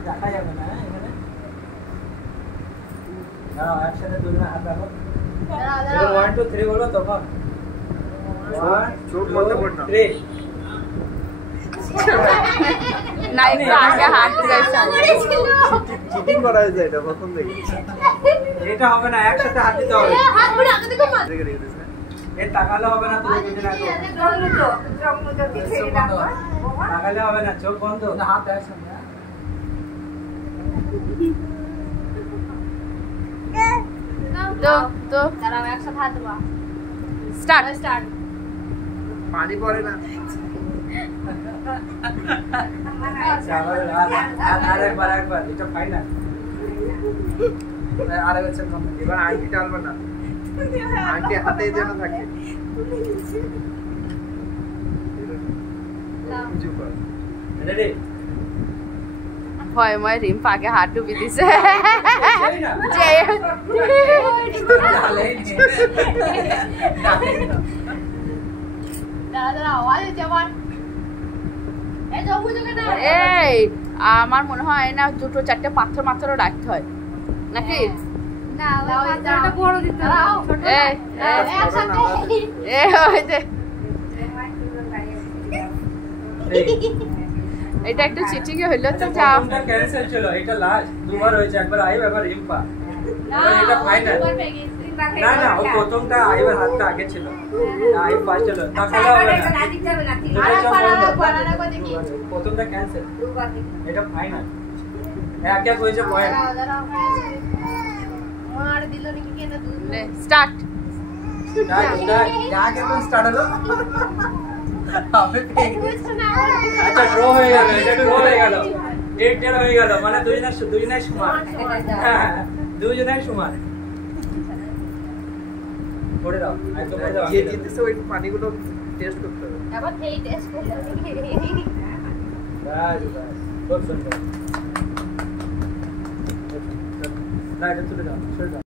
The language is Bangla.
দেখা যাবে না এখানে দাঁড়াও একসাথে দুজনে হাত রাখো দাঁড়াও 1 2 3 বলো তখন 1 2 3 না একটু আগে হাত গাইছে চিটিং করা হয়েছে এটা প্রথম থেকে এটা হবে না একসাথে হাত দিতে হবে হাত পুরো আগে দেখো মা এ তাকালে হবে না তুমি বুঝে রাখো তাকালে হবে না চোখ বন্ধ না হাত দেয় সামনে তো দাঁড়াও একসাথে হাত দেবা স্টার্ট পানি পড়ে না আরেকবার এটা ফাইনাল আরেকবার কম এবার আংটি টানবে না আংটি হাতেই যেন থাকে রেডি ভয়ময় রিম্পাকে হাত ডুবি দিছে যে দাঁড়াও আওয়াজ জবান এই যাও বুঝো কেন এই আমার মনে হয় না দুটো চারটে পাথর মাত্রও রাখতে হয় নাকি না ওই পাথরটা বড় দিতে দাও ছোট একসাথে এ ওই যে এটা একটু চিটিং এ হইলো তো যাও এটা ক্যান্সেল ছিল এটা লাস্ট দুবার হয়েছে একবার আইব একবার রিম্পা এটা ফাইনাল না না ও প্রথমটা আইবার হাতটা আগে ছিল আই ফার্স্ট ছিল তাহলে হবে না না দিতে হবে না আর দেখি প্রথমটা ক্যান্সেল এটা ফাইনাল এক এক হয়েছে পয়েন্ট দাঁড়াও মার দিল নাকি কেন দুধ স্টার্ট যা কেমন স্টার্ট হলো আচ্ছা ড্র হয়ে গেল এটা ড্র হয়ে গেল ডেট হয়ে গেল মানে দুজনের সমান দুজনের সমান পড়ে দাও একদম পড়ে দাও যে জিতেছে ওই পানিগুলো টেস্ট করতে হবে আবার এই টেস্ট করতে বাস খুব সুন্দর না এটা তুলে দাও সরে দাও